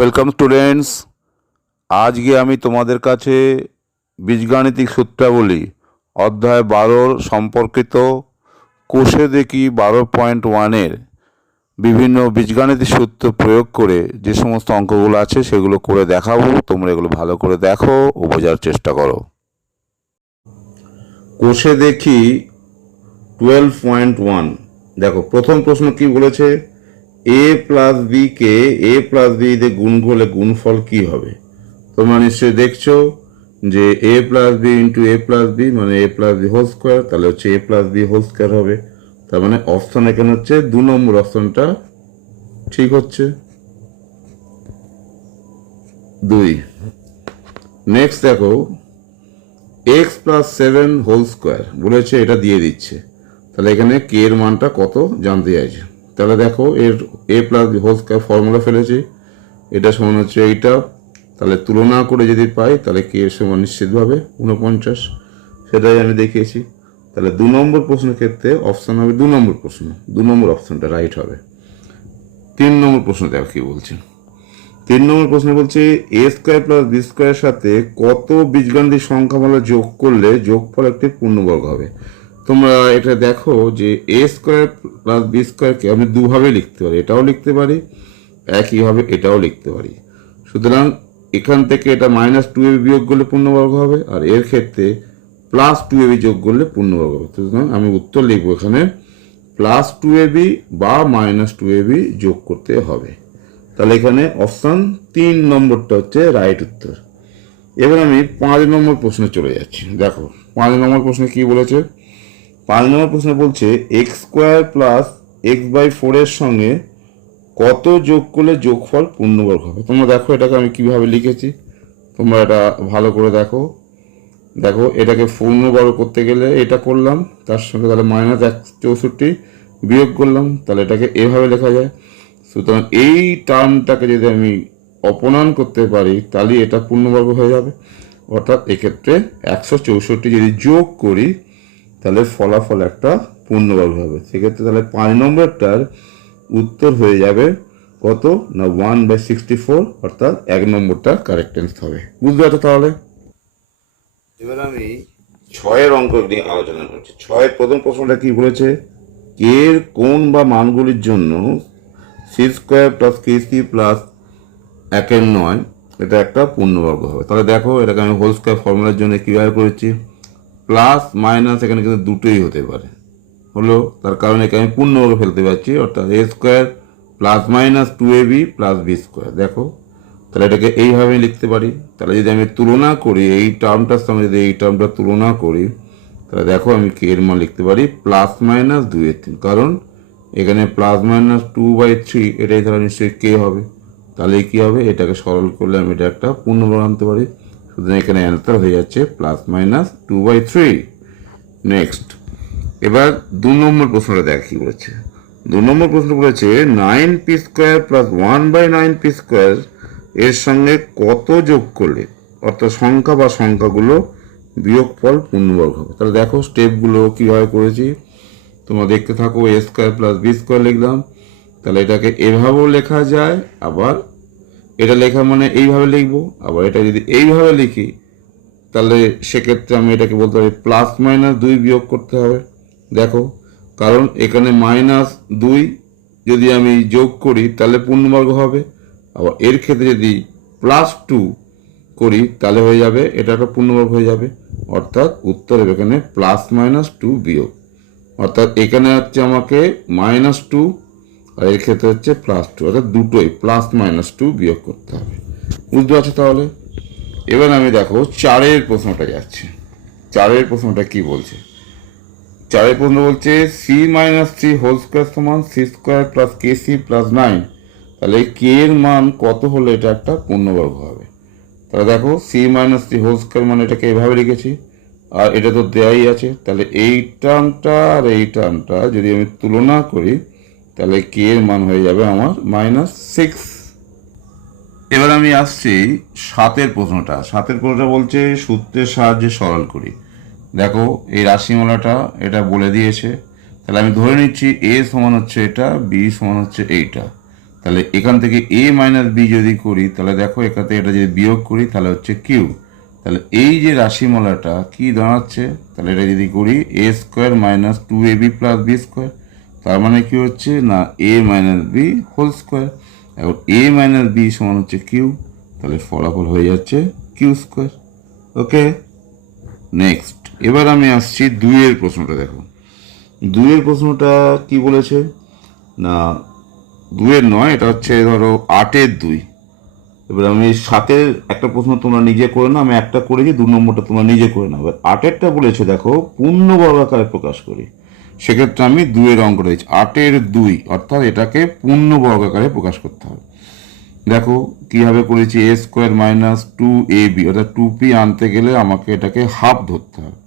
Welcome students আজকে আমি তোমাদের কাছে বীজগাণিতিক সূত্রাবলী অধ্যায় বারোর সম্পর্কিত কোষে দেখি বারো পয়েন্ট ওয়ানের বিভিন্ন বীজগাণিতিক সূত্র প্রয়োগ করে যে সমস্ত অঙ্কগুলো আছে সেগুলো করে দেখাবো। তোমরা এগুলো ভালো করে দেখো ও বোঝার চেষ্টা করো। কোষে দেখি টুয়েলভ পয়েন্ট ওয়ান দেখো, প্রথম প্রশ্ন কি বলেছে? এ প্লাস বি কে এ প্লাস বি দিয়ে গুণ করলে গুণফল কি হবে? তোমরা নিশ্চয়ই দেখছ যে A plus B into A plus B মানে A plus B whole square তাহলে হচ্ছে A plus B whole square হবে। তার মানে অপশন এখানে হচ্ছে দু নম্বর অপশনটা ঠিক হচ্ছে। দুই। নেক্সট দেখো X plus seven whole square বলেছে এটা দিয়ে দিচ্ছে। তাহলে এখানে কে এর মানটা কত জানতে চাইছে? তাহলে দেখো, এর A plus whole square formula ফেলেছি। এটা সমান হচ্ছে এইটা। তাহলে তুলনা করে যদি পাই, তাহলে কে এর সমান নিশ্চিতভাবে উনপঞ্চাশ সেটাই আমি দেখিয়েছি। তাহলে দু নম্বর প্রশ্নের ক্ষেত্রে অপশন হবে দু নম্বর প্রশ্ন। দু নম্বর অপশনটা রাইট হবে। তিন নম্বর প্রশ্ন দেখো কি বলছে। তিন নম্বর প্রশ্ন বলছে এ স্কোয়ার প্লাস বি স্কোয়ারের সাথে কত বীজগাণিতিক সংখ্যামালা যোগ করলে যোগফল একটি পূর্ণবর্গ হবে? তোমরা এটা দেখো যে এ স্কোয়ার প্লাস বি স্কোয়ারকে আমি দুভাবে লিখতে পারি, এটাও লিখতে পারি, একইভাবে এটাও লিখতে পারি। সুতরাং এখান থেকে এটা মাইনাস টু এবি বিয়োগ করলে পূর্ণবর্গ হবে, আর এর ক্ষেত্রে প্লাস টু এবি যোগ করলে পূর্ণবর্গ হবে। সুতরাং আমি উত্তর লিখব এখানে প্লাস টু এবি বা মাইনাস টু এবি যোগ করতে হবে। তাহলে এখানে অপশান তিন নম্বরটা হচ্ছে রাইট উত্তর। এবার আমি পাঁচ নম্বর প্রশ্নে চলে যাচ্ছি। দেখো, পাঁচ নম্বর প্রশ্নে কি বলেছে? পাঁচ নম্বর প্রশ্নে বলছে X square plus X by ফোরের সঙ্গে কত যোগ করলে যোগফল পূর্ণবর্গ হবে? তোমরা দেখো এটাকে আমি কীভাবে লিখেছি। তোমরা এটা ভালো করে দেখো। দেখো, এটাকে পূর্ণবর্গ করতে গেলে এটা করলাম, তার সঙ্গে তাহলে মাইনাস এক চৌষট্টি বিয়োগ করলাম, তাহলে এটাকে এভাবে লেখা যায়। সুতরাং এই টার্মটাকে যদি আমি অপনয়ন করতে পারি, তাহলে এটা পূর্ণবর্গ হয়ে যাবে। অর্থাৎ এক্ষেত্রে একশো চৌষট্টি যদি যোগ করি তাহলে ফলাফল একটা পূর্ণবর্গ হবে। সেক্ষেত্রে তাহলে পাঁচ নম্বরটার উত্তর হয়ে যাবে কত? না ওয়ান বাই সিক্সটি ফোর অর্থাৎ এক নম্বরটা কারেক্ট হবে। বুঝতে পারছ তাহলে? এবার আমি ছয়ের অঙ্ক নিয়ে আলোচনা করছি। ছয়ের প্রথম প্রশ্নটা কি বলেছে? এর কোন বা মানগুলির জন্য C square plus K C plus একের নয়, এটা একটা পূর্ণবর্গ হবে। তাহলে দেখো, এটাকে আমি হোল স্কোয়ার ফর্মুলার জন্য কীভাবে করেছি? প্লাস, মাইনাস এখানে কিন্তু দুটোই হতে পারে। হলো, তার কারণ আমি পূর্ণবর্গ ফেলতে পারছি, অর্থাৎ A square plus minus two A B plus B square দেখো, তাহলে এটাকে এইভাবে লিখতে পারি। তাহলে যদি আমি তুলনা করি, এই টার্মটার সঙ্গে যদি এই টার্মটা তুলনা করি, তাহলে দেখো আমি কে এর মান লিখতে পারি? প্লাস মাইনাস দুই এর তিন কারণ এখানে plus minus two by three এটাই তাহলে নিশ্চয়ই কে হবে। তাহলে কি হবে? এটাকে সরল করলে আমি এটা একটা পূর্ণবর্গ আনতে পারি। এখানে অ্যান্সার হয়ে যাচ্ছে plus minus two by three next এবার দু নম্বর প্রশ্নটা দেখ কি বলেছে। দু নম্বর প্রশ্ন বলেছে nine P square plus one by nine P square এর সঙ্গে কত যোগ করলে? অর্থাৎ সংখ্যা বা সংখ্যাগুলো বিয়োগফল পূর্ণবর্গ হবে। তাহলে দেখো স্টেপগুলো কীভাবে করেছি। তোমরা দেখতে থাকো A square plus B square লিখলাম। তাহলে এটাকে এভাবেও লেখা যায়, আবার এটা লেখা মানে এইভাবে লিখব, আবার এটা যদি এইভাবে লিখি, তাহলে সেক্ষেত্রে আমি এটাকে বলতে পারি প্লাস মাইনাস দুই বিয়োগ করতে হবে। দেখো, কারণ এখানে মাইনাস দুই যদি আমি যোগ করি, তাহলে পূর্ণবর্গ হবে। আবার এর ক্ষেত্রে যদি প্লাস টু করি, তাহলে হয়ে যাবে, এটা একটা পূর্ণবর্গ হয়ে যাবে। অর্থাৎ উত্তর এখানে প্লাস মাইনাস টু বিয়োগ। অর্থাৎ এখানে হচ্ছে আমাকে মাইনাস টু আর এর ক্ষেত্রে হচ্ছে প্লাস টু অর্থাৎ দুটোই প্লাস মাইনাস টু বিয়োগ করতে হবে। বুঝতে পারছ তাহলে? এবার আমি দেখো, চারের প্রশ্নটা যাচ্ছি। চারের প্রশ্নটা কি বলছে? চারের প্রশ্ন বলছে C minus three whole square সমান C square plus K C plus nine তাহলে কে এর মান কত হলে এটা একটা পূর্ণবর্গ হবে? তাহলে দেখো C minus three whole square মানে এটাকে এভাবে লিখেছি। আর এটা তো দেয়াই আছে। তাহলে এই টার্মটা আর এই টার্মটা যদি আমি তুলনা করি তাহলে কে এর মান হয়ে যাবে আমার মাইনাস সিক্স এবার আমি আসছি সাতের প্রশ্নটা। সাতের প্রশ্নটা বলছে, সূত্রের সাহায্যে সরল করি। দেখো, এই রাশিমালাটা এটা বলে দিয়েছে। তাহলে আমি ধরে নিচ্ছি এ সমান হচ্ছে এটা বি সমান হচ্ছে এইটা। তাহলে এখান থেকে এ মাইনাস বি যদি করি, তাহলে দেখো, এখান থেকে এটা যদি বিয়োগ করি, তাহলে হচ্ছে কিউ তাহলে এই যে রাশিমালাটা কি দাঁড়াচ্ছে? তাহলে এটা যদি করি A square minus two A B plus B square তার মানে কি হচ্ছে? না A minus B whole square এখন এ মাইনাস বি সমান হচ্ছে কিউ তাহলে ফলাফল হয়ে যাচ্ছে কিউ স্কোয়ার ওকে নেক্সট এবার আমি আসছি দুইয়ের প্রশ্নটা দেখো। দুইয়ের প্রশ্নটা কি বলেছে? না, দুইয়ের নয়, এটা হচ্ছে ধরো আটের দুই। এবার আমি সাতের একটা প্রশ্ন তোমরা নিজে করে নাও, আমি একটা করেছি, দু নম্বরটা তোমরা নিজে করে নাও। এবার আটেরটা বলেছে দেখো, পূর্ণ বর্গাকারে প্রকাশ করি। সেক্ষেত্রে আমি দুইয়ের অঙ্ক দিচ্ছি আটের দুই, অর্থাৎ এটাকে পূর্ণ বর্গাকারে প্রকাশ করতে হবে। দেখো, কীভাবে করেছি? A square minus two A B অর্থাৎ টু পি আনতে গেলে আমাকে এটাকে হাফ ধরতে হবে।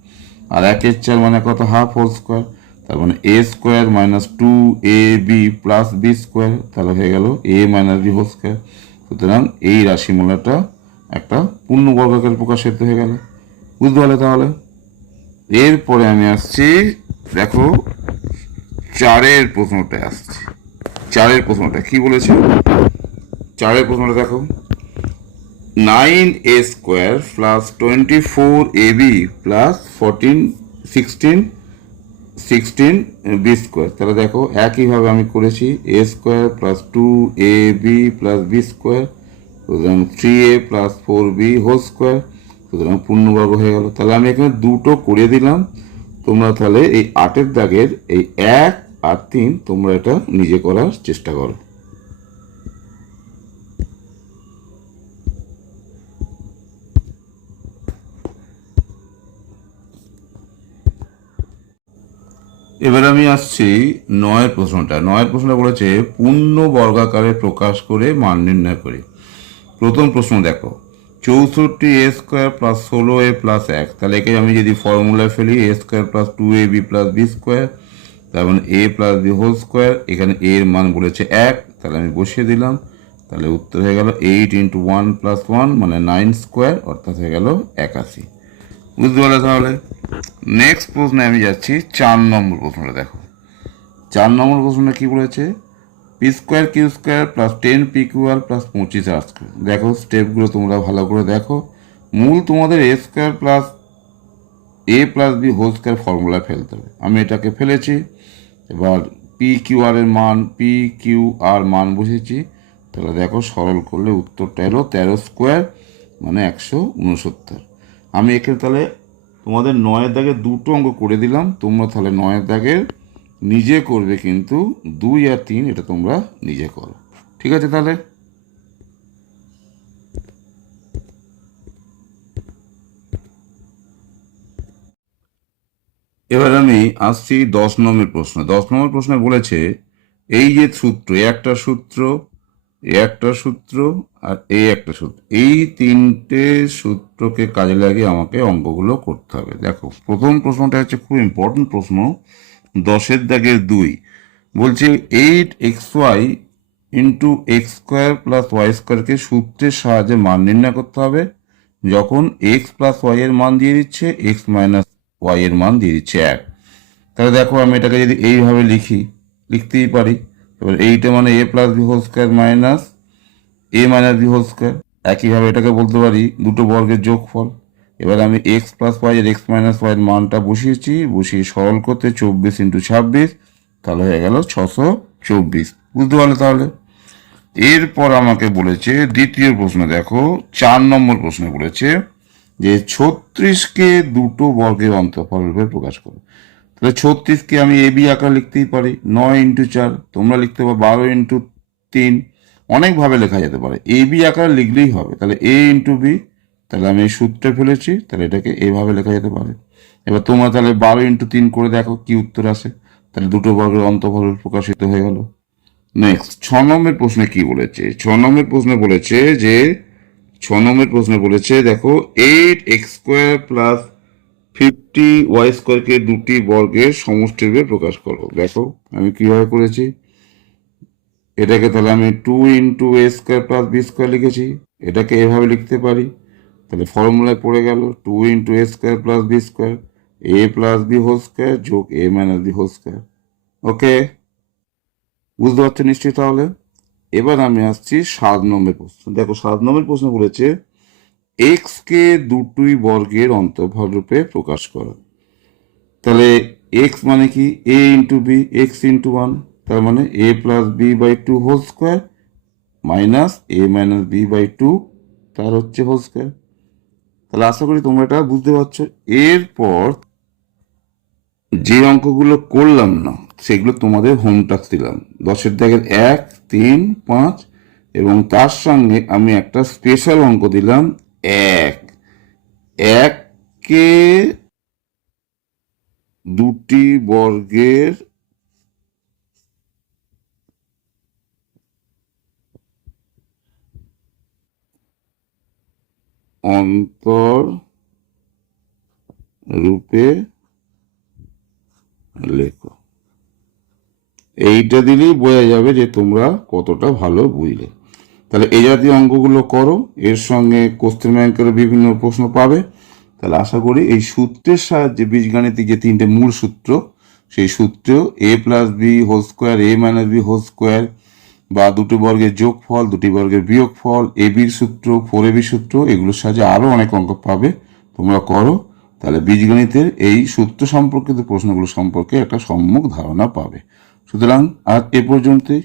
আর একের চার মানে কত? হাফ হোল স্কোয়ার তার মানে A square minus two A B plus B square তাহলে হয়ে গেল A minus B whole square সুতরাং এই রাশিমালাটা একটা পূর্ণ বর্গাকার প্রকাশিত হয়ে গেল। বুঝতে পারলে তাহলে? এরপরে আমি আসছি দেখো, চারের প্রশ্নটায় আসছি। চারের প্রশ্নটা কি বলেছে? চারের প্রশ্নটা দেখো। Nine A square plus twenty four A B plus fourteen, sixteen sixteen B square. তাহলে দেখো, একইভাবে আমি করেছি, A square plus two A B plus B square, সুতরাং three A plus four B whole square, সুতরাং পূর্ণবর্গ হয়ে গেল। তাহলে আমি এখানে দুটো করে দিলাম তোমরা তাহলে এই আটের দাগের এই এক আর তিন তোমরা এটা নিজে করার চেষ্টা করো। এবার আমি আসছি নয়ের প্রশ্নটা। নয়ের প্রশ্নটা বলেছে, পূর্ণ বর্গাকারে প্রকাশ করে মান নির্ণয় করি। প্রথম প্রশ্ন দেখো। চৌষট্টি এ স্কোয়ার প্লাস ষোলো এ প্লাস এক। তাহলে একে আমি যদি ফর্মুলায় ফেলি A square plus two A B plus B square তার মানে A plus B whole square এখানে এর মান বলেছে এক, তাহলে আমি বসিয়ে দিলাম। তাহলে উত্তর হয়ে গেল eight into one plus one মানে নাইন স্কোয়ার অর্থাৎ হয়ে গেল একাশি। বুঝতে পারলে তাহলে? নেক্সট প্রশ্নে আমি যাচ্ছি, চার নম্বর প্রশ্নটা দেখো। চার নম্বর প্রশ্নটা কি বলেছে? P square Q square plus ten P QR plus পঁচিশ আর স্কোয়ার। দেখো স্টেপগুলো তোমরা ভালো করে দেখো। মূল তোমাদের A square plus A plus B whole square formula ফেলতে হবে। আমি এটাকে ফেলেছি। এবার পি কিউ আর এর মান, পি কিউ আর মান বসেছি তাহলে দেখো, সরল করলে উত্তরটা এলো তেরো স্কোয়ার মানে একশো উনসত্তর। আমি এখানে তাহলে তোমাদের নয়ের দাগের দুটো অঙ্ক করে দিলাম। তোমরা তাহলে নয়ের দাগের নিজে করবে কিন্তু দুই আর তিন এটা তোমরা নিজে করো। ঠিক আছে তাহলে? এবার আমি আসছি দশ নম্বর প্রশ্ন। দশ নম্বর প্রশ্নে বলেছে, এই যে সূত্র একটা সূত্র একটা সূত্র আর এই একটা সূত্র, এই তিনটে সূত্রকে কাজে লাগিয়ে আমাকে অঙ্কগুলো করতে হবে। দেখো, প্রথম প্রশ্নটা হচ্ছে খুব ইম্পর্টেন্ট প্রশ্ন। দশের দাগের দুই। বলছে eight X Y into X square plus Y স্কোয়ারকে সূত্রের সাহায্যে মান নির্ণয় করতে হবে। যখন এক্স প্লাস ওয়াই এর মান দিয়ে দিচ্ছে, এক্স মাইনাস ওয়াই এর মান দিয়ে দিচ্ছে এক। তাহলে দেখো আমি এটাকে যদি এইভাবে লিখি, লিখতেই পারি। এবার এইটা মানে A plus B whole square minus A minus B whole square. একইভাবে এটাকে বলতে পারি, দুটো বর্গের যোগফল। এবার আমি X plus Y X minus Y এর মানটা বসিয়েছি, বসিয়ে সরল করতে চব্বিশ ইন্টু ছাব্বিশ, তাহলে হয়ে গেল ছশো চব্বিশ। বুঝতে পারলে তাহলে? এরপর আমাকে বলেছে, দ্বিতীয় প্রশ্ন দেখো, চার নম্বর প্রশ্নে বলেছে যে ছত্রিশকে দুটো বর্গের অন্তঃফল রূপে প্রকাশ করো। তাহলে ছত্রিশকে আমি এ বি আকার লিখতেই পারি, নয় ইন্টু চার, তোমরা লিখতে পারো বারো ইন্টু তিন, অনেকভাবে লেখা যেতে পারে। এ বি আকার লিখলেই হবে, তাহলে এ ইন্টু বি তাহলে আমি এই সূত্রে ফেলেছি, তাহলে এটাকে এইভাবে লেখা যেতে পারে। এবার তোমরা তাহলে বারো ইন্টু তিন করে দেখো কি উত্তর আসে। তাহলে দুটো বর্গের অন্তঃফল প্রকাশিত হয়ে গেল। নেক্সট ছ নম্বর প্রশ্নে কি বলেছে? ছ নম্বর প্রশ্নে বলেছে যে, ছ নম্বর প্রশ্নে বলেছে, দেখো eight X square plus fifty Y স্কোয়ারকে দুটি বর্গের সমষ্টি রূপে প্রকাশ করো। দেখো, আমি কীভাবে করেছি? এটাকে তাহলে আমি two into A square plus B square লিখেছি। এটাকে এভাবে লিখতে পারি। তাহলে ফর্মুলায় পড়ে গেল two into A square plus B square A plus B whole square যোগ A minus B whole square okay বুঝতে পারছ নিশ্চয়ই তাহলে? এবার আমি আসছি সাত নম্বর প্রশ্ন। দেখো সাত নম্বর প্রশ্ন বলেছে এক্স কে দুটি বর্গের অন্তর্ভাগ রূপে প্রকাশ করো। তাহলে এক্স মানে কি? A into B X into one তার মানে A plus B by two whole square minus A minus B by two তার হচ্ছে হোল স্কোয়ার তাহলে আশা করি তোমরা এটা বুঝতে পারছ। এরপর যে অঙ্কগুলো করলাম না, সেগুলো তোমাদের হোম টাস্ক দিলাম। দশের দাগের এক, তিন, পাঁচ এবং তার সঙ্গে আমি একটা স্পেশাল অঙ্ক দিলাম, এক। এককে দুটি বর্গের অন্তর রূপে লেখো। এইটা দিলেই বোঝা যাবে যে তোমরা কতটা ভালো বুঝলে। তাহলে এই জাতীয় অঙ্কগুলো করো, এর সঙ্গে কোশ্চেন ব্যাংকের বিভিন্ন প্রশ্ন পাবে। তাহলে আশা করি এই সূত্রের সাহায্যে বীজগাণিতিক যে তিনটে মূল সূত্র, সেই সূত্রেও A plus B whole square A minus B whole square বা দুটি বর্গের যোগ ফল দুটি বর্গের বিয়োগফল এ বির সূত্র ফোর এ বি সূত্র এগুলোর সাহায্যে আরও অনেক অঙ্ক পাবে। তোমরা করো, তাহলে বীজগণিতের এই সূত্র সম্পর্কিত প্রশ্নগুলো সম্পর্কে একটা সম্মুখ ধারণা পাবে। সুতরাং আজ এ পর্যন্তই।